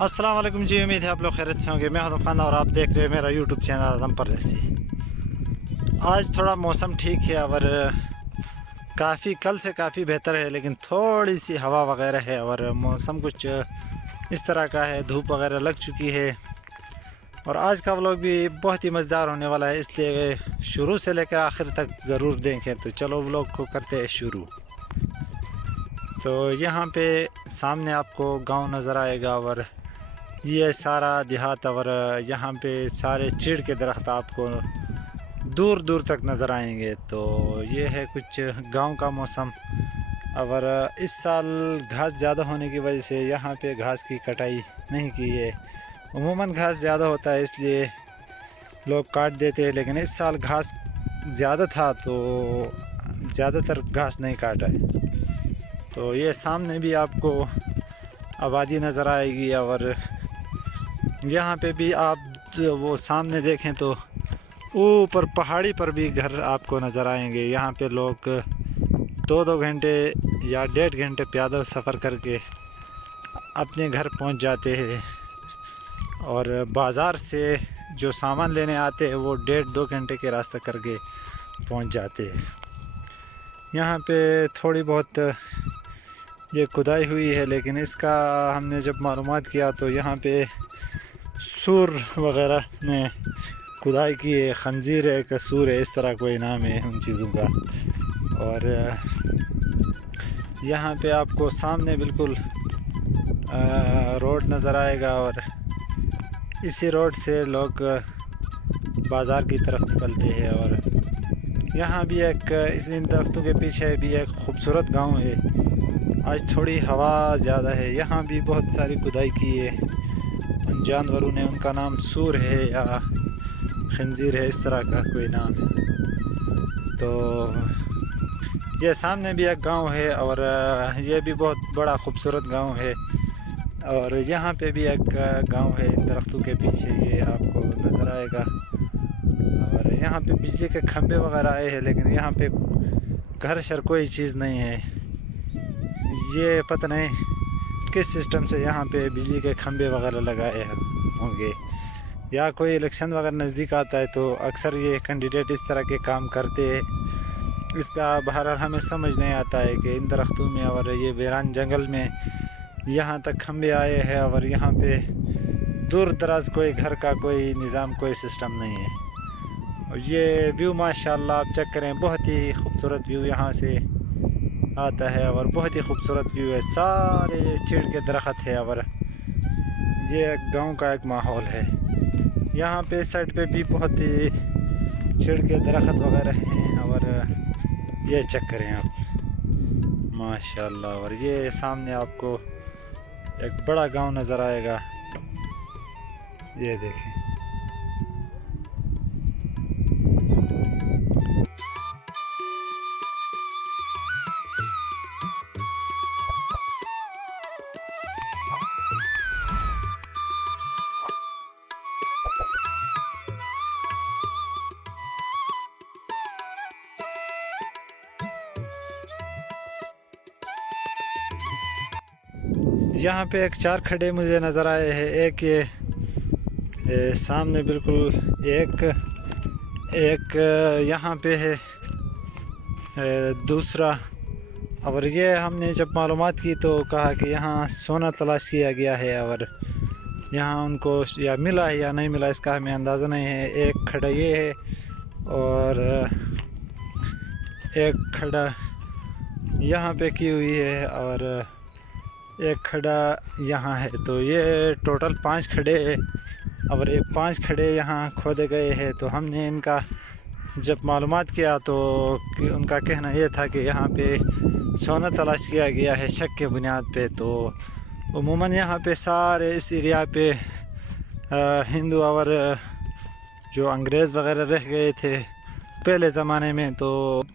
अस्सलाम वालेकुम जी। उम्मीद है आप लोग खैरियत से होंगे। मैं हूं खान और आप देख रहे हैं मेरा यूट्यूब चैनल आदम परदेसी। आज थोड़ा मौसम ठीक है और काफ़ी कल से काफ़ी बेहतर है, लेकिन थोड़ी सी हवा वगैरह है और मौसम कुछ इस तरह का है, धूप वगैरह लग चुकी है। और आज का व्लॉग भी बहुत ही मज़ेदार होने वाला है, इसलिए शुरू से लेकर आखिर तक ज़रूर देखें। तो चलो व्लॉग को करते हैं शुरू। तो यहाँ पे सामने आपको गांव नज़र आएगा और ये सारा देहात, और यहाँ पे सारे चीड़ के दरख्त आपको दूर दूर तक नज़र आएंगे। तो ये है कुछ गांव का मौसम। और इस साल घास ज़्यादा होने की वजह से यहाँ पे घास की कटाई नहीं की है। उमूमन घास ज़्यादा होता है इसलिए लोग काट देते हैं, लेकिन इस साल घास ज़्यादा था तो ज़्यादातर घास नहीं काटा है। तो ये सामने भी आपको आबादी नज़र आएगी और यहाँ पे भी आप वो सामने देखें तो ऊपर पहाड़ी पर भी घर आपको नज़र आएंगे। यहाँ पे लोग 2-2 घंटे या 1.5 घंटे पैदल सफ़र करके अपने घर पहुँच जाते हैं। और बाज़ार से जो सामान लेने आते हैं वो 1.5-2 घंटे के रास्ता करके पहुँच जाते हैं। यहाँ पे थोड़ी बहुत ये खुदाई हुई है, लेकिन इसका हमने जब मालूमात किया तो यहाँ पे सूर वगैरह ने खुदाई की है। खंजीर है, कसूर है, इस तरह कोई नाम है उन चीज़ों का। और यहाँ पे आपको सामने बिल्कुल रोड नज़र आएगा और इसी रोड से लोग बाज़ार की तरफ निकलते हैं। और यहाँ भी एक इन दरख्तों के पीछे भी एक खूबसूरत गांव है। आज थोड़ी हवा ज़्यादा है। यहाँ भी बहुत सारी खुदाई की है उन जानवरों ने, उनका नाम सूर है या खंजीर है, इस तरह का कोई नाम है। तो ये सामने भी एक गांव है और ये भी बहुत बड़ा खूबसूरत गांव है। और यहाँ पे भी एक गांव है इन दरख्तों के पीछे, ये आपको नज़र आएगा। और यहाँ पे बिजली के खंभे वगैरह आए हैं, लेकिन यहाँ पे घर शर कोई चीज़ नहीं है। ये पता नहीं किस सिस्टम से यहाँ पे बिजली के खंभे वगैरह लगाए होंगे, या कोई इलेक्शन वगैरह नज़दीक आता है तो अक्सर ये कैंडिडेट इस तरह के काम करते हैं। इसका बहरहाल हमें समझ नहीं आता है कि इन दरख्तों में और ये वीरान जंगल में यहाँ तक खंभे आए हैं और यहाँ पे दूर दराज कोई घर का कोई निज़ाम, कोई सिस्टम नहीं है। और ये व्यू माशाल्लाह आप चेक करें, बहुत ही खूबसूरत व्यू यहाँ से आता है और बहुत ही खूबसूरत व्यू है। सारे चीड़ के दरख्त है और ये गांव का एक माहौल है। यहाँ पे साइड पे भी बहुत ही चीड़ के दरख्त वगैरह हैं और ये चेक करें आप माशाल्लाह। और ये सामने आपको एक बड़ा गांव नज़र आएगा, ये देखें। यहाँ पे एक 4 खड्डे मुझे नज़र आए हैं। एक ये सामने बिल्कुल एक यहाँ पे है दूसरा। और ये हमने जब मालूमात की तो कहा कि यहाँ सोना तलाश किया गया है और यहाँ उनको या मिला है या नहीं मिला इसका हमें अंदाज़ा नहीं है। एक खड्डा ये है और एक खड्डा यहाँ पे की हुई है और एक खड्डा यहाँ है। तो ये टोटल 5 खड्डे हैं और ये 5 खड्डे यहाँ खोदे गए हैं। तो हमने इनका जब मालूमात किया तो उनका कहना ये था कि यहाँ पे सोना तलाश किया गया है शक के बुनियाद पे। तो उमूमन यहाँ पे सारे इस एरिया पे हिंदू और जो अंग्रेज़ वगैरह रह गए थे पहले ज़माने में, तो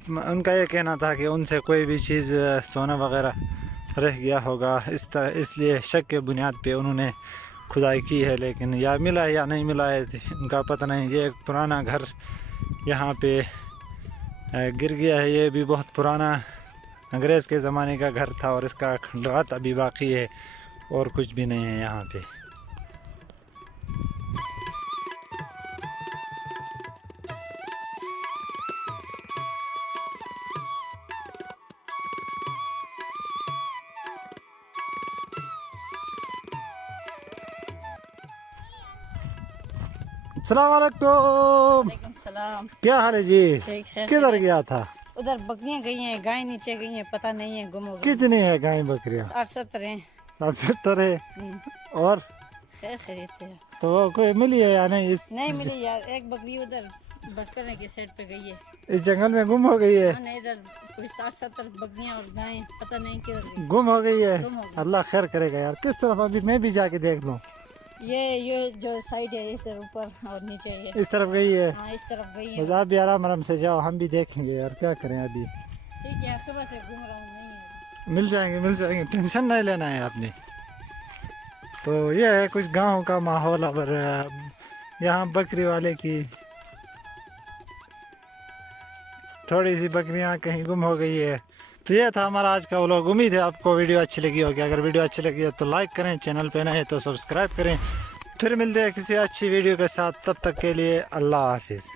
उनका ये कहना था कि उनसे कोई भी चीज़ सोना वगैरह रह गया होगा, इस तरह इसलिए शक के बुनियाद पे उन्होंने खुदाई की है। लेकिन या मिला है या नहीं मिला है उनका पता नहीं। ये एक पुराना घर यहाँ पे गिर गया है। ये भी बहुत पुराना अंग्रेज़ के ज़माने का घर था और इसका खंडरात अभी बाकी है और कुछ भी नहीं है यहाँ पे। सलाम वालेकुम। सलाम। क्या हाल है जी? ठीक है। किधर गया था? उधर बकरियां गई हैं, गाय नीचे गई हैं, पता नहीं है, गुम हो गई। कितनी है गाय बकरियां? 68 हैं। 70 है। और खैर खरीदते हैं। तो कोई मिली है या नहीं? नहीं मिली यार, एक बकरी उधर बटकने की साइड पे गई है। इस जंगल में गुम हो गई है? नहीं, इधर कोई 60-70 बकरियां और गायें पता नहीं किधर गई। गुम हो गई है। गुम हो गई। अल्लाह खैर करेगा यार। किस तरफ? अभी मैं भी जाके देख लूं। ये जो साइड है, इधर ऊपर और नीचे ये। इस तरफ गई है। हाँ, इस तरफ गई बस है। आप भी आराम से जाओ, हम भी देखेंगे यार, क्या करें अभी। ठीक है, सुबह से घूम रहा हूँ, नहीं है। मिल जाएंगे, टेंशन नहीं लेना है आपने। तो ये है कुछ गांव का माहौल। और यहाँ बकरी वाले की थोड़ी सी बकरियां कहीं गुम हो गई है। तो ये था हमारा आज का व्लॉग। उम्मीद है आपको वीडियो अच्छी लगी होगी। अगर वीडियो अच्छी लगी है तो लाइक करें, चैनल पे नए तो सब्सक्राइब करें। फिर मिलते हैं किसी अच्छी वीडियो के साथ, तब तक के लिए अल्लाह हाफिज़।